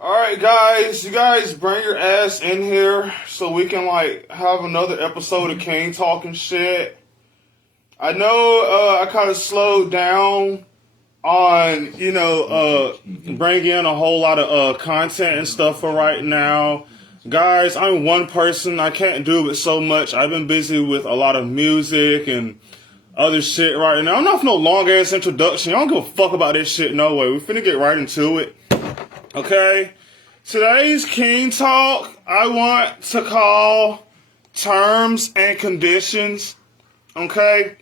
Alright guys, you guys bring your ass in here so we can have another episode of King talking shit. I know I kind of slowed down on, bringing in a whole lot of content and stuff for right now. Guys, I'm one person, I can't do it so much. I've been busy with a lot of music and other shit right now. I'm not for no long ass introduction. I don't give a fuck about this shit no way. We finna get right into it. Okay, today's King Talk I want to call Terms and Conditions. Okay,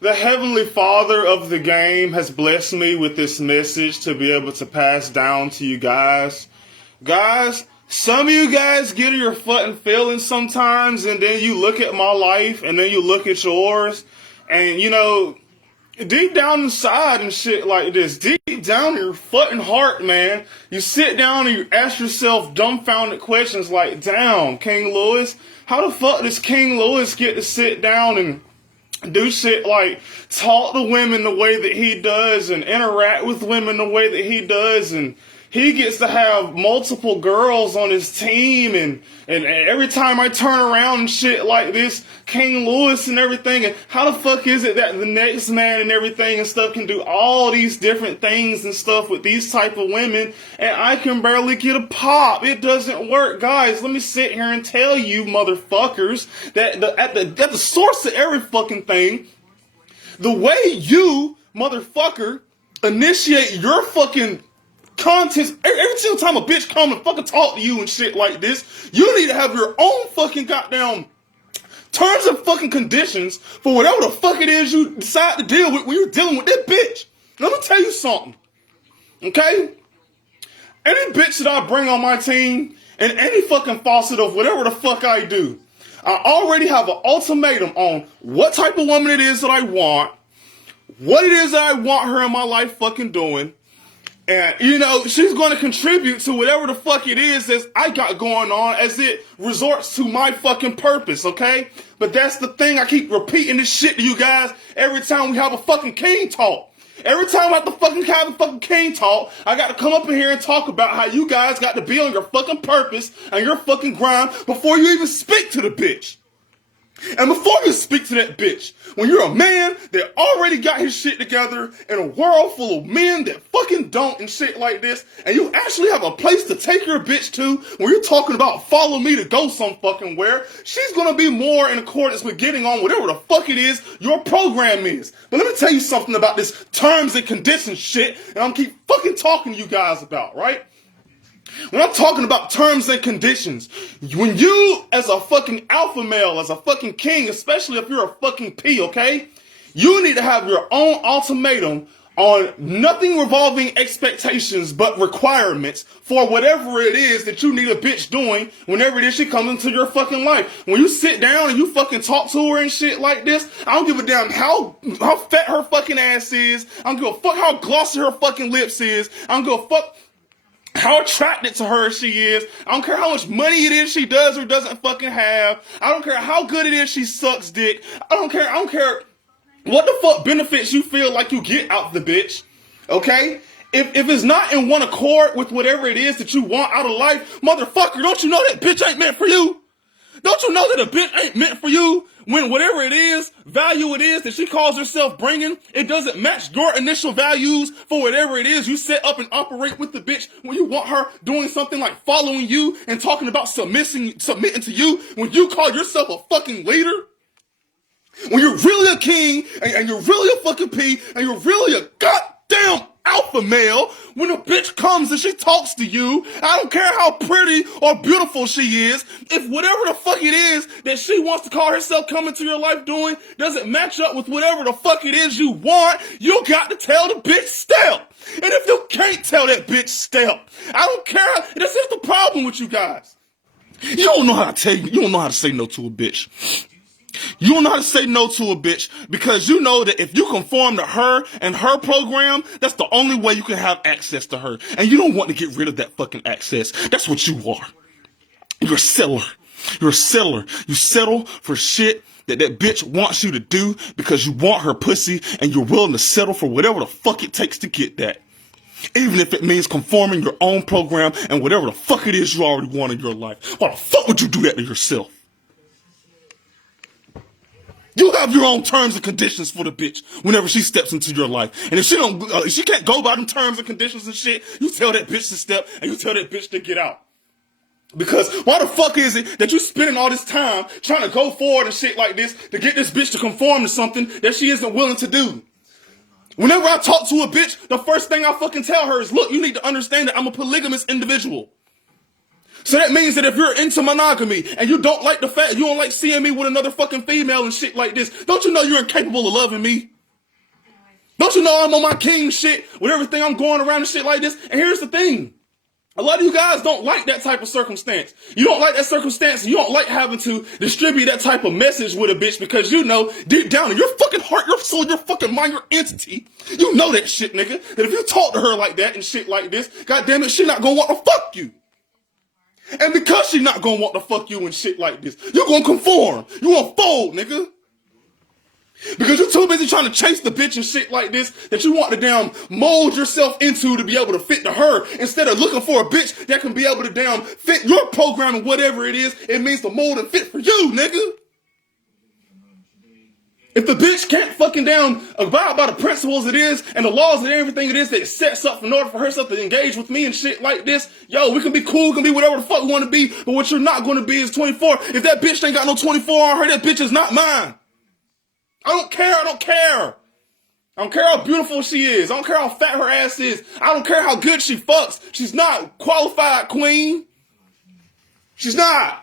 the Heavenly Father of the game has blessed me with this message to be able to pass down to you guys. Guys, some of you guys get in your fucking feelings sometimes, and then you look at my life, and then you look at yours, and deep down inside and shit like this, deep down in your fucking heart, man, you sit down and you ask yourself dumbfounded questions like, damn, King Louis, how the fuck does King Louis get to sit down and do shit like talk to women the way that he does and interact with women the way that he does, and he gets to have multiple girls on his team, and every time I turn around and shit like this, King Louis and everything, and how the fuck is it that the next man and everything and stuff can do all these different things and stuff with these type of women, and I can barely get a pop? It doesn't work, guys. Let me sit here and tell you motherfuckers that at the source of every fucking thing, the way you motherfucker initiate your fucking content, every single time a bitch come and fucking talk to you and shit like this, you need to have your own fucking goddamn terms and fucking conditions for whatever the fuck it is you decide to deal with when you're dealing with that bitch. Let me tell you something, okay? Any bitch that I bring on my team and any fucking faucet of whatever the fuck I do, I already have an ultimatum on what type of woman it is that I want, what it is that I want her in my life fucking doing. And, she's going to contribute to whatever the fuck it is that I got going on as it resorts to my fucking purpose, okay? But that's the thing. I keep repeating this shit to you guys every time we have a fucking King Talk. Every time I have to fucking have a fucking King Talk, I got to come up in here and talk about how you guys got to be on your fucking purpose and your fucking grind before you even speak to the bitch. And before you speak to that bitch, when you're a man that already got his shit together in a world full of men that fucking don't and shit like this, and you actually have a place to take your bitch to when you're talking about follow me to go some fucking where, she's gonna be more in accordance with getting on whatever the fuck it is your program is. But let me tell you something about this terms and conditions shit, and I'm keep fucking talking to you guys about, right? When I'm talking about terms and conditions, when you, as a fucking alpha male, as a fucking king, especially if you're a fucking P, okay? You need to have your own ultimatum on nothing revolving expectations but requirements for whatever it is that you need a bitch doing whenever it is she comes into your fucking life. When you sit down and you fucking talk to her and shit like this, I don't give a damn how fat her fucking ass is. I don't give a fuck how glossy her fucking lips is. I don't give a fuck how attracted to her she is. I don't care how much money it is she does or doesn't fucking have. I don't care how good it is she sucks dick. I don't care what the fuck benefits you feel like you get out the bitch. Okay? If it's not in one accord with whatever it is that you want out of life, motherfucker, don't you know that bitch ain't meant for you? Don't you know that a bitch ain't meant for you when whatever it is, value it is that she calls herself bringing, it doesn't match your initial values for whatever it is you set up and operate with the bitch when you want her doing something like following you and talking about submitting to you when you call yourself a fucking leader? When you're really a king and you're really a fucking P and you're really a goddamn alpha male, when a bitch comes and she talks to you, I don't care how pretty or beautiful she is, if whatever the fuck it is that she wants to call herself coming to your life doing doesn't match up with whatever the fuck it is you want, you got to tell the bitch step. And if you can't tell that bitch step, I don't care. This is the problem with you guys. You don't know how to you don't know how to say no to a bitch. You don't know how to say no to a bitch because you know that if you conform to her and her program, that's the only way you can have access to her. And you don't want to get rid of that fucking access. That's what you are. You're a seller. You're a seller. You settle for shit that bitch wants you to do because you want her pussy and you're willing to settle for whatever the fuck it takes to get that. Even if it means conforming your own program and whatever the fuck it is you already want in your life. Why the fuck would you do that to yourself? You have your own terms and conditions for the bitch whenever she steps into your life. And if she don't, if she can't go by them terms and conditions and shit, you tell that bitch to step and you tell that bitch to get out. Because why the fuck is it that you spending all this time trying to go forward and shit like this to get this bitch to conform to something that she isn't willing to do? Whenever I talk to a bitch, the first thing I fucking tell her is, look, you need to understand that I'm a polygamous individual. So that means that if you're into monogamy and you don't like the fact, you don't like seeing me with another fucking female and shit like this, don't you know you're incapable of loving me? Don't you know I'm on my king shit with everything I'm going around and shit like this? And here's the thing. A lot of you guys don't like that type of circumstance. You don't like that circumstance. You don't like having to distribute that type of message with a bitch because you know deep down in your fucking heart, your soul, your fucking mind, your entity, you know that shit, nigga. That if you talk to her like that and shit like this, goddamn it, she not gonna want to fuck you. And because she not gonna want to fuck you and shit like this, you're gonna conform. You gonna fold, nigga. Because you're too busy trying to chase the bitch and shit like this that you want to damn mold yourself into to be able to fit to her instead of looking for a bitch that can be able to damn fit your program and whatever it is it means to mold and fit for you, nigga. If the bitch can't fucking down abide by the principles it is and the laws and everything it is that it sets up in order for herself to engage with me and shit like this, yo, we can be cool, we can be whatever the fuck we want to be, but what you're not going to be is 24. If that bitch ain't got no 24 on her, that bitch is not mine. I don't care. I don't care how beautiful she is. I don't care how fat her ass is. I don't care how good she fucks. She's not qualified, queen. She's not.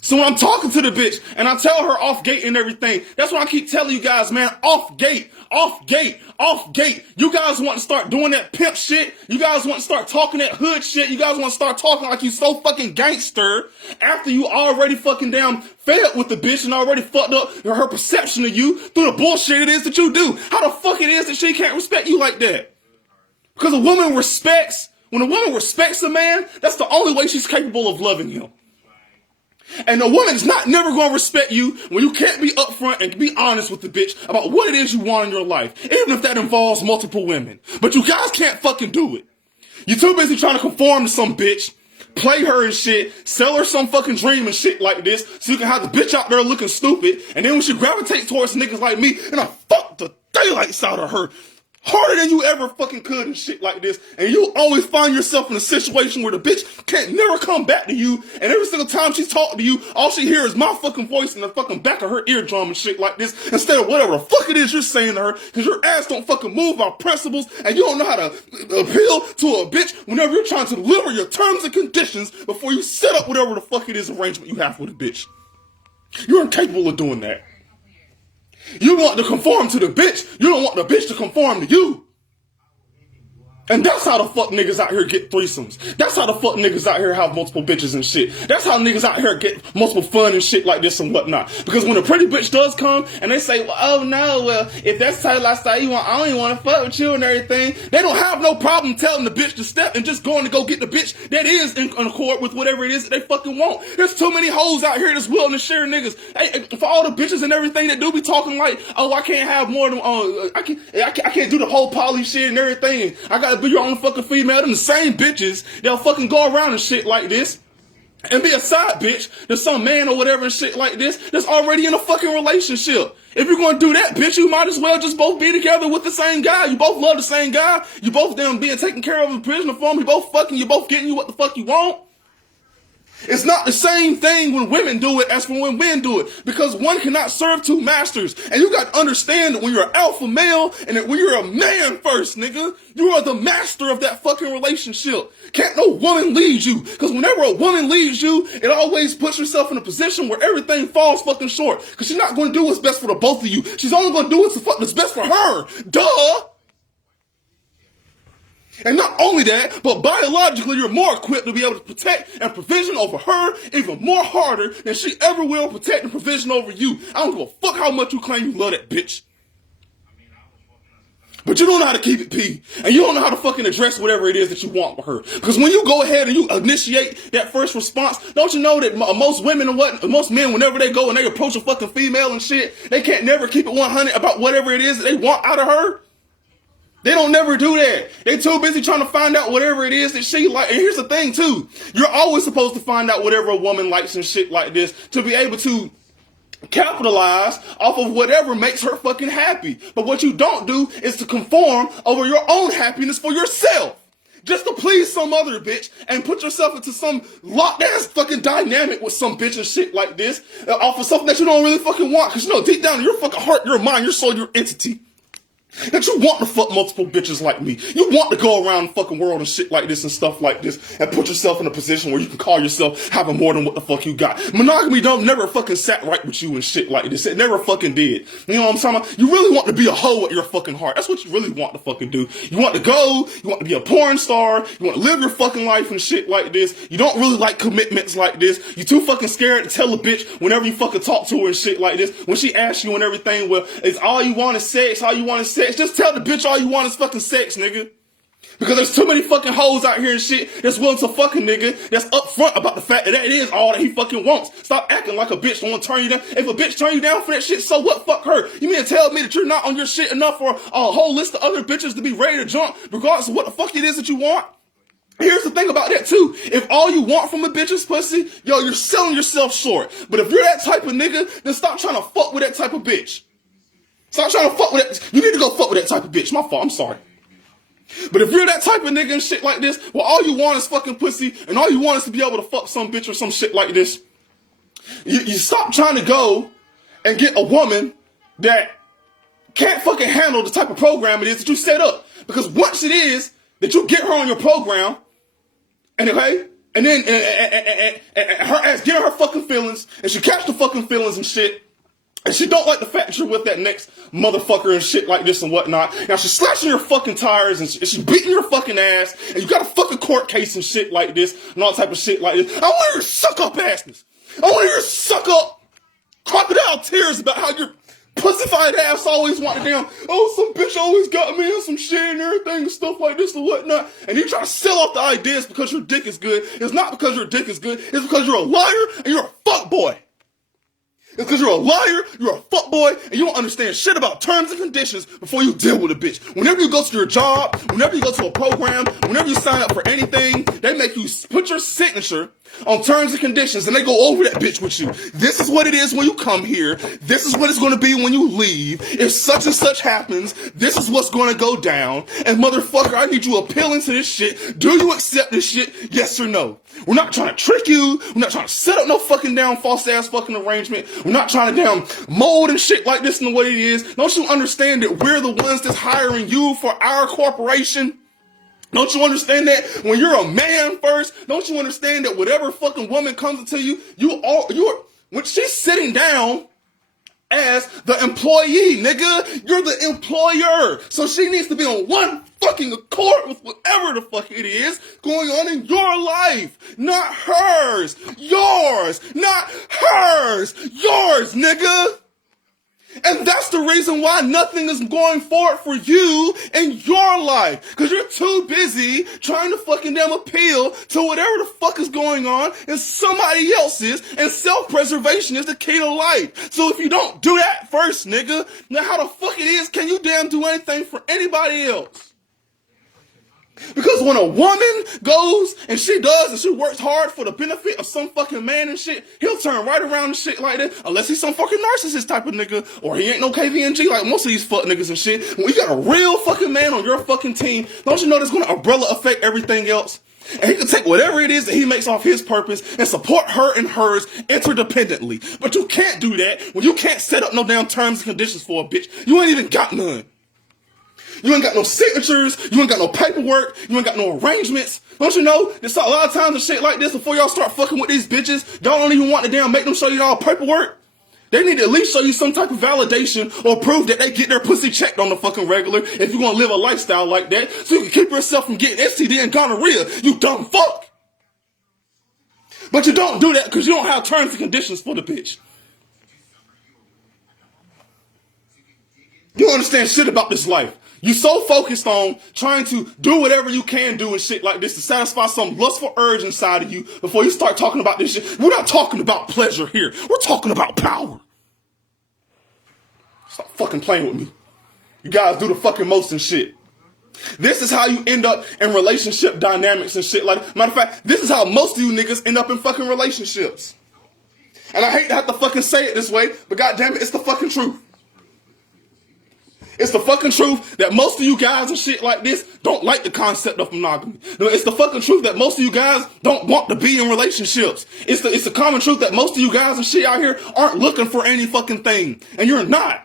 So when I'm talking to the bitch and I tell her off gate and everything, that's why I keep telling you guys, man, off gate, off gate, off gate. You guys want to start doing that pimp shit. You guys want to start talking that hood shit. You guys want to start talking like you so fucking gangster after you already fucking down fed with the bitch and already fucked up her perception of you through the bullshit it is that you do. How the fuck it is that she can't respect you like that? Because when a woman respects a man, that's the only way she's capable of loving him. And a woman is not never going to respect you when you can't be upfront and be honest with the bitch about what it is you want in your life, even if that involves multiple women. But you guys can't fucking do it. You're too busy trying to conform to some bitch, play her and shit, sell her some fucking dream and shit like this, so you can have the bitch out there looking stupid, and then when she gravitates towards niggas like me, and I fuck the daylights out of her, harder than you ever fucking could and shit like this. And you always find yourself in a situation where the bitch can't never come back to you. And every single time she's talking to you, all she hears is my fucking voice in the fucking back of her eardrum and shit like this. Instead of whatever the fuck it is you're saying to her. Because your ass don't fucking move by principles. And you don't know how to appeal to a bitch whenever you're trying to deliver your terms and conditions before you set up whatever the fuck it is arrangement you have with a bitch. You're incapable of doing that. You want to conform to the bitch. You don't want the bitch to conform to you. And that's how the fuck niggas out here get threesomes. That's how the fuck niggas out here have multiple bitches and shit. That's how niggas out here get multiple fun and shit like this and whatnot. Because when a pretty bitch does come and they say, well, oh no, well, if that's the lifestyle you want, I don't even want to fuck with you and everything. They don't have no problem telling the bitch to step and just going to go get the bitch that is in accord with whatever it is that they fucking want. There's too many hoes out here that's willing to share niggas. Hey, for all the bitches and everything that do be talking like, oh, I can't have more than, I can't do the whole poly shit and everything. I gotta be your own fucking female. Them the same bitches they'll fucking go around and shit like this and be a side bitch to some man or whatever and shit like this that's already in a fucking relationship. If you're gonna do that, bitch, you might as well just both be together with the same guy. You both love the same guy. You both them being taken care of in prisoner form. You both fucking. You both getting you what the fuck you want. It's not the same thing when women do it as for when men do it. Because one cannot serve two masters. And you got to understand that when you're an alpha male and that when you're a man first, nigga, you are the master of that fucking relationship. Can't no woman lead you. Because whenever a woman leads you, it always puts herself in a position where everything falls fucking short. Because she's not going to do what's best for the both of you. She's only going to do what's best for her. Duh. And not only that, but biologically, you're more equipped to be able to protect and provision over her even more harder than she ever will protect and provision over you. I don't give a fuck how much you claim you love that bitch. But you don't know how to keep it P. And you don't know how to fucking address whatever it is that you want with her. Because when you go ahead and you initiate that first response, don't you know that most women and most men, whenever they go and they approach a fucking female and shit, they can't never keep it 100 about whatever it is that they want out of her? They don't never do that. They too busy trying to find out whatever it is that she like. And here's the thing too. You're always supposed to find out whatever a woman likes and shit like this to be able to capitalize off of whatever makes her fucking happy. But what you don't do is to conform over your own happiness for yourself. Just to please some other bitch and put yourself into some locked ass fucking dynamic with some bitch and shit like this off of something that you don't really fucking want. Cause you know, deep down in your fucking heart, your mind, your soul, your entity, that you want to fuck multiple bitches like me. You want to go around the fucking world and shit like this and stuff like this and put yourself in a position where you can call yourself having more than what the fuck you got. Monogamy don't never fucking sat right with you and shit like this. It never fucking did. You know what I'm talking about? You really want to be a hoe at your fucking heart. That's what you really want to fucking do. You want to go, you want to be a porn star, you want to live your fucking life and shit like this. You don't really like commitments like this. You too fucking scared to tell a bitch whenever you fucking talk to her and shit like this. When she asks you and everything, well, it's all you want is sex, all you want is sex. Just tell the bitch all you want is fucking sex, nigga. Because there's too many fucking hoes out here and shit that's willing to fuck a nigga that's upfront about the fact that that is all that he fucking wants. Stop acting like a bitch don't want to turn you down. If a bitch turn you down for that shit, so what? Fuck her. You mean to tell me that you're not on your shit enough for a whole list of other bitches to be ready to jump regardless of what the fuck it is that you want? Here's the thing about that too. If all you want from a bitch is pussy, yo, you're selling yourself short. But if you're that type of nigga, then stop trying to fuck with that type of bitch. Stop trying to fuck with that. You need to go fuck with that type of bitch. My fault. I'm sorry. But if you're that type of nigga and shit like this, well, all you want is fucking pussy, and all you want is to be able to fuck some bitch or some shit like this, you stop trying to go and get a woman that can't fucking handle the type of program it is that you set up. Because once it is that you get her on your program, and okay, and then her ass get her fucking feelings, and she catch the fucking feelings and shit, and she don't like the fact that you're with that next motherfucker and shit like this and whatnot. Now she's slashing your fucking tires and she's beating your fucking ass. And you got a fucking court case and shit like this and all type of shit like this. I want to hear suck up assness. I want to hear suck up crocodile tears about how your pussified ass always wanted damn, oh, some bitch always got me and some shit and everything and stuff like this and whatnot. And you try to sell off the ideas because your dick is good. It's not because your dick is good. It's because you're a liar and you're a fuckboy. It's because you're a liar, you're a fuckboy, and you don't understand shit about terms and conditions before you deal with a bitch. Whenever you go to your job, whenever you go to a program, whenever you sign up for anything, they make you put your signature on terms and conditions, and they go over that bitch with you. This is what it is when you come here. This is what it's going to be when you leave. If such and such happens, this is what's going to go down. And motherfucker, I need you appealing to this shit. Do you accept this shit? Yes or no? We're not trying to trick you. We're not trying to set up no fucking down false ass fucking arrangement. We're not trying to down mold and shit like this in the way it is. Don't you understand that we're the ones that's hiring you for our corporation? Don't you understand that when you're a man first? Don't you understand that whatever fucking woman comes into you, you're when she's sitting down as the employee, nigga, you're the employer. So she needs to be on one fucking accord with whatever the fuck it is going on in your life. Not hers. Yours. Not hers. Yours, nigga. And that's the reason why nothing is going forward for you in your life. Because you're too busy trying to fucking damn appeal to whatever the fuck is going on in somebody else's, and self-preservation is the key to life. So if you don't do that first, nigga, now how the fuck it is can you damn do anything for anybody else? Because when a woman goes and she does and she works hard for the benefit of some fucking man and shit, he'll turn right around and shit like that, unless he's some fucking narcissist type of nigga, or he ain't no Kvng like most of these fuck niggas and shit. When you got a real fucking man on your fucking team, don't you know that's gonna umbrella affect everything else? And he can take whatever it is that he makes off his purpose and support her and hers interdependently. But you can't do that when you can't set up no damn terms and conditions for a bitch. You ain't even got none. You ain't got no signatures, you ain't got no paperwork, you ain't got no arrangements. Don't you know, there's a lot of times and shit like this before y'all start fucking with these bitches, y'all don't even want to damn make them show you all paperwork. They need to at least show you some type of validation or proof that they get their pussy checked on the fucking regular if you want to live a lifestyle like that, so you can keep yourself from getting STD and gonorrhea, you dumb fuck. But you don't do that because you don't have terms and conditions for the bitch. You don't understand shit about this life. You so focused on trying to do whatever you can do and shit like this to satisfy some lustful urge inside of you before you start talking about this shit. We're not talking about pleasure here. We're talking about power. Stop fucking playing with me. You guys do the fucking most and shit. This is how you end up in relationship dynamics and shit. Like, matter of fact, this is how most of you niggas end up in fucking relationships. And I hate to have to fucking say it this way, but goddamn it, it's the fucking truth. It's the fucking truth that most of you guys and shit like this don't like the concept of monogamy. It's the fucking truth that most of you guys don't want to be in relationships. It's the common truth that most of you guys and shit out here aren't looking for any fucking thing. And you're not.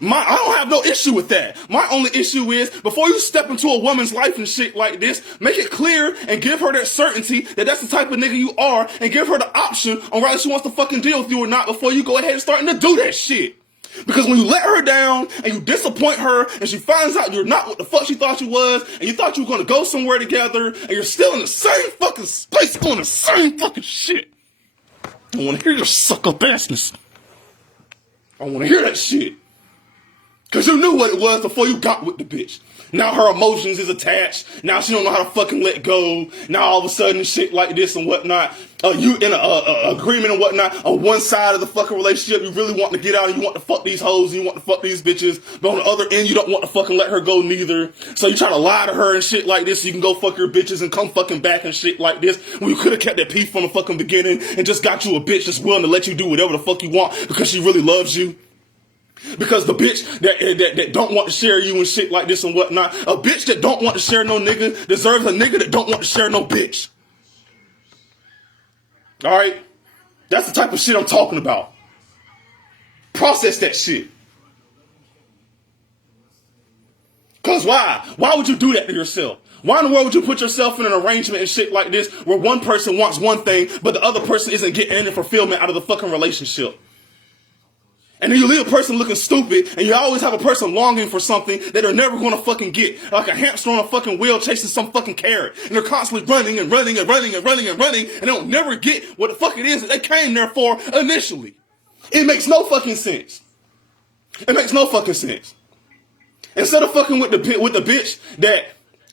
I don't have no issue with that. My only issue is, before you step into a woman's life and shit like this, make it clear and give her that certainty that that's the type of nigga you are, and give her the option on whether she wants to fucking deal with you or not before you go ahead and starting to do that shit. Because when you let her down and you disappoint her and she finds out you're not what the fuck she thought you was, and you thought you were going to go somewhere together, and you're still in the same fucking space doing the same fucking shit, I want to hear your suck up assness. I want to hear that shit. Because you knew what it was before you got with the bitch. Now her emotions is attached. Now she don't know how to fucking let go. Now all of a sudden shit like this and whatnot. You in a agreement and whatnot. On one side of the fucking relationship, you really want to get out and you want to fuck these hoes and you want to fuck these bitches. But on the other end, you don't want to fucking let her go neither. So you try to lie to her and shit like this so you can go fuck your bitches and come fucking back and shit like this. When you could have kept that peace from the fucking beginning and just got you a bitch that's willing to let you do whatever the fuck you want because she really loves you. Because the bitch that don't want to share you and shit like this and whatnot, a bitch that don't want to share no nigga deserves a nigga that don't want to share no bitch. Alright? That's the type of shit I'm talking about. Process that shit. Cause why? Why would you do that to yourself? Why in the world would you put yourself in an arrangement and shit like this where one person wants one thing, but the other person isn't getting any fulfillment out of the fucking relationship? And then you leave a person looking stupid, and you always have a person longing for something that they're never going to fucking get. Like a hamster on a fucking wheel chasing some fucking carrot. And they're constantly running and running and running and running and running, and they'll never get what the fuck it is that they came there for initially. It makes no fucking sense. It makes no fucking sense. Instead of fucking with the bitch that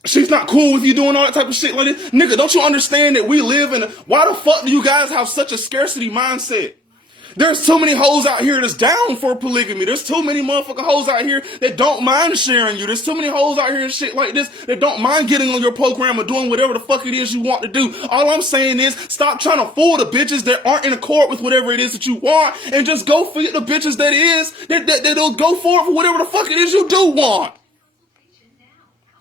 she's not cool with you doing all that type of shit like this, nigga, don't you understand that we live in why the fuck do you guys have such a scarcity mindset? There's too many hoes out here that's down for polygamy. There's too many motherfucking hoes out here that don't mind sharing you. There's too many hoes out here and shit like this that don't mind getting on your program or doing whatever the fuck it is you want to do. All I'm saying is stop trying to fool the bitches that aren't in accord with whatever it is that you want, and just go for the bitches that'll go for whatever the fuck it is you do want.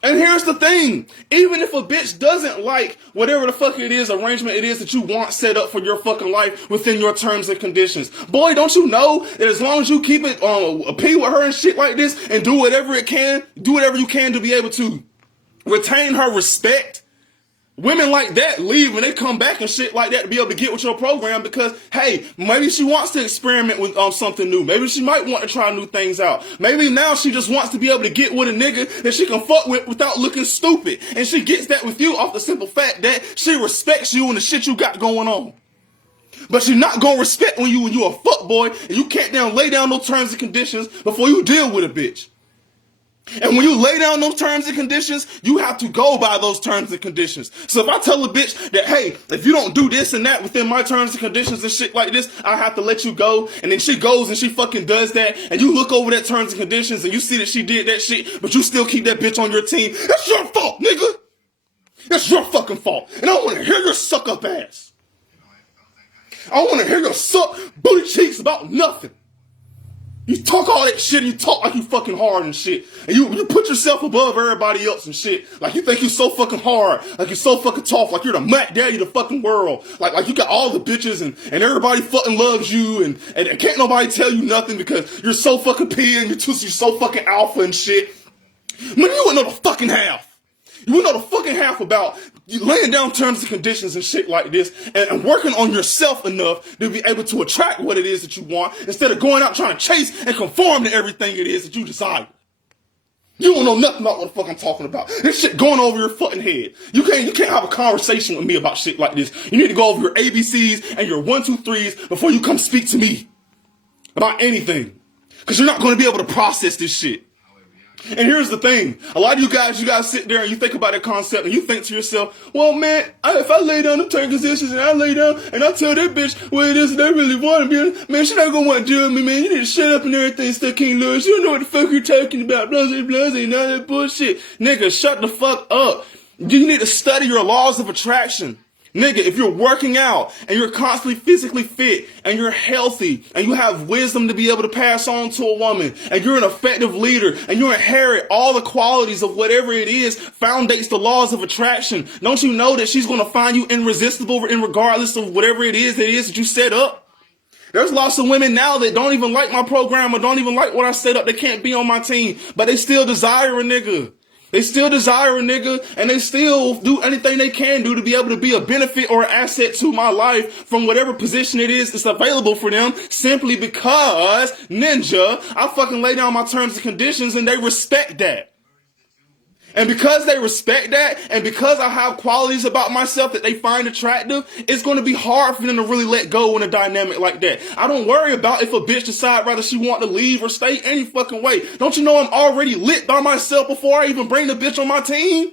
And here's the thing, even if a bitch doesn't like whatever the fuck it is, arrangement it is that you want set up for your fucking life within your terms and conditions, boy, don't you know that as long as you keep it a P with her and shit like this and do whatever you can to be able to retain her respect, women like that leave and they come back and shit like that to be able to get with your program because, hey, maybe she wants to experiment with something new. Maybe she might want to try new things out. Maybe now she just wants to be able to get with a nigga that she can fuck with without looking stupid. And she gets that with you off the simple fact that she respects you and the shit you got going on. But she's not going to respect when you a fuck boy and you can't lay down no terms and conditions before you deal with a bitch. And when you lay down those terms and conditions, you have to go by those terms and conditions. So if I tell a bitch that, hey, if you don't do this and that within my terms and conditions and shit like this, I have to let you go. And then she goes and she fucking does that. And you look over that terms and conditions and you see that she did that shit, but you still keep that bitch on your team. That's your fault, nigga. That's your fucking fault. And I want to hear your suck up ass. I want to hear your suck booty cheeks about nothing. You talk all that shit and you talk like you fucking hard and shit. And you put yourself above everybody else and shit. Like you think you so fucking hard. Like you're so fucking tough. Like you're the Mac Daddy of the fucking world. Like you got all the bitches and everybody fucking loves you and can't nobody tell you nothing because you're so fucking P and you're so fucking alpha and shit. Man, you wouldn't know the fucking half. You wouldn't know the fucking half about laying down terms and conditions and shit like this and working on yourself enough to be able to attract what it is that you want instead of going out trying to chase and conform to everything it is that you desire. You don't know nothing about what the fuck I'm talking about. This shit going over your fucking head. You can't have a conversation with me about shit like this. You need to go over your ABCs and your 1, 2, 3s before you come speak to me about anything. Because you're not going to be able to process this shit. And here's the thing. A lot of you guys sit there and you think about that concept and you think to yourself, well, man, if I lay down the terms and conditions and I lay down and I tell that bitch what it is that I really want to be, man, she not going to want to deal with me, man. You need to shut up and everything, still King Lewis. You don't know what the fuck you're talking about. Blah, blah, blah, and all that bullshit. Nigga, shut the fuck up. You need to study your laws of attraction. Nigga, if you're working out and you're constantly physically fit and you're healthy and you have wisdom to be able to pass on to a woman and you're an effective leader and you inherit all the qualities of whatever it is foundates the laws of attraction, don't you know that she's going to find you irresistible in regardless of whatever it is that you set up? There's lots of women now that don't even like my program or don't even like what I set up. They can't be on my team, but they still desire a nigga. They still desire a nigga, and they still do anything they can do to be able to be a benefit or an asset to my life from whatever position it is that's available for them, simply because, ninja, I fucking lay down my terms and conditions and they respect that. And because they respect that, and because I have qualities about myself that they find attractive, it's going to be hard for them to really let go in a dynamic like that. I don't worry about if a bitch decide whether she want to leave or stay any fucking way. Don't you know I'm already lit by myself before I even bring the bitch on my team?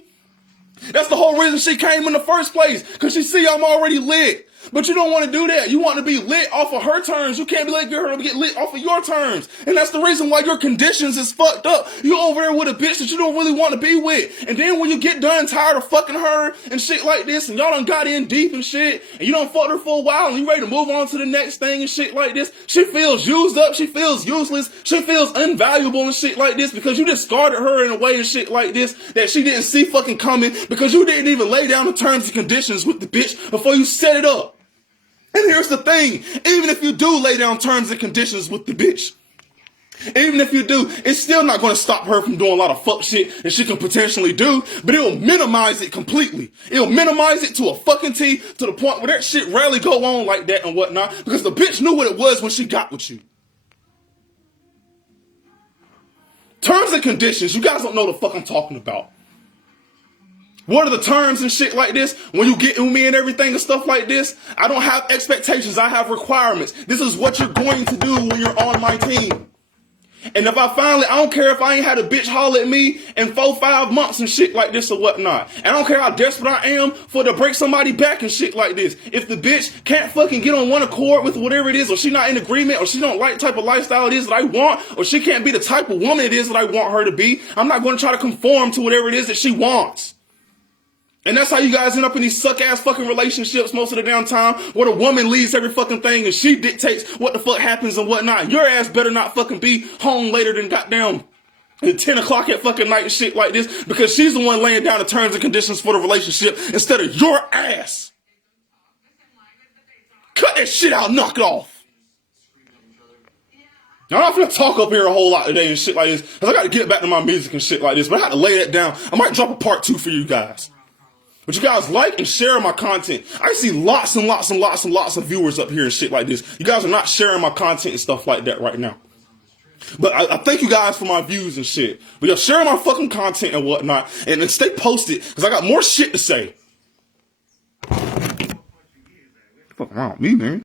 That's the whole reason she came in the first place, because she see I'm already lit. But you don't want to do that. You want to be lit off of her terms. You can't be letting her get lit off of your terms. And that's the reason why your conditions is fucked up. You over there with a bitch that you don't really want to be with. And then when you get done tired of fucking her and shit like this, and y'all done got in deep and shit, and you done fucked her for a while, and you ready to move on to the next thing and shit like this, she feels used up, she feels useless, she feels invaluable and shit like this because you discarded her in a way and shit like this that she didn't see fucking coming because you didn't even lay down the terms and conditions with the bitch before you set it up. And here's the thing, even if you do lay down terms and conditions with the bitch, even if you do, it's still not going to stop her from doing a lot of fuck shit that she can potentially do, but it'll minimize it completely. It'll minimize it to a fucking T, to the point where that shit rarely go on like that and whatnot, because the bitch knew what it was when she got with you. Terms and conditions, you guys don't know the fuck I'm talking about. What are the terms and shit like this? When you get with me and everything and stuff like this, I don't have expectations. I have requirements. This is what you're going to do when you're on my team. And if I don't care if I ain't had a bitch holler at me in 4-5 months and shit like this or whatnot. And I don't care how desperate I am for to break somebody back and shit like this. If the bitch can't fucking get on one accord with whatever it is, or she not in agreement, or she don't like the type of lifestyle it is that I want, or she can't be the type of woman it is that I want her to be, I'm not going to try to conform to whatever it is that she wants. And that's how you guys end up in these suck-ass fucking relationships most of the damn time, where the woman leads every fucking thing and she dictates what the fuck happens and whatnot. Your ass better not fucking be home later than goddamn at 10 o'clock at fucking night and shit like this, because she's the one laying down the terms and conditions for the relationship instead of your ass. Cut that shit out, knock it off. Now, I'm not gonna talk up here a whole lot today and shit like this, because I gotta get back to my music and shit like this, but I had to lay that down. I might drop a part 2 for you guys. But you guys like and share my content. I see lots and lots and lots and lots of viewers up here and shit like this. You guys are not sharing my content and stuff like that right now. But I thank you guys for my views and shit. But you're sharing my fucking content and whatnot. And then stay posted, because I got more shit to say. Fuck around with me, man.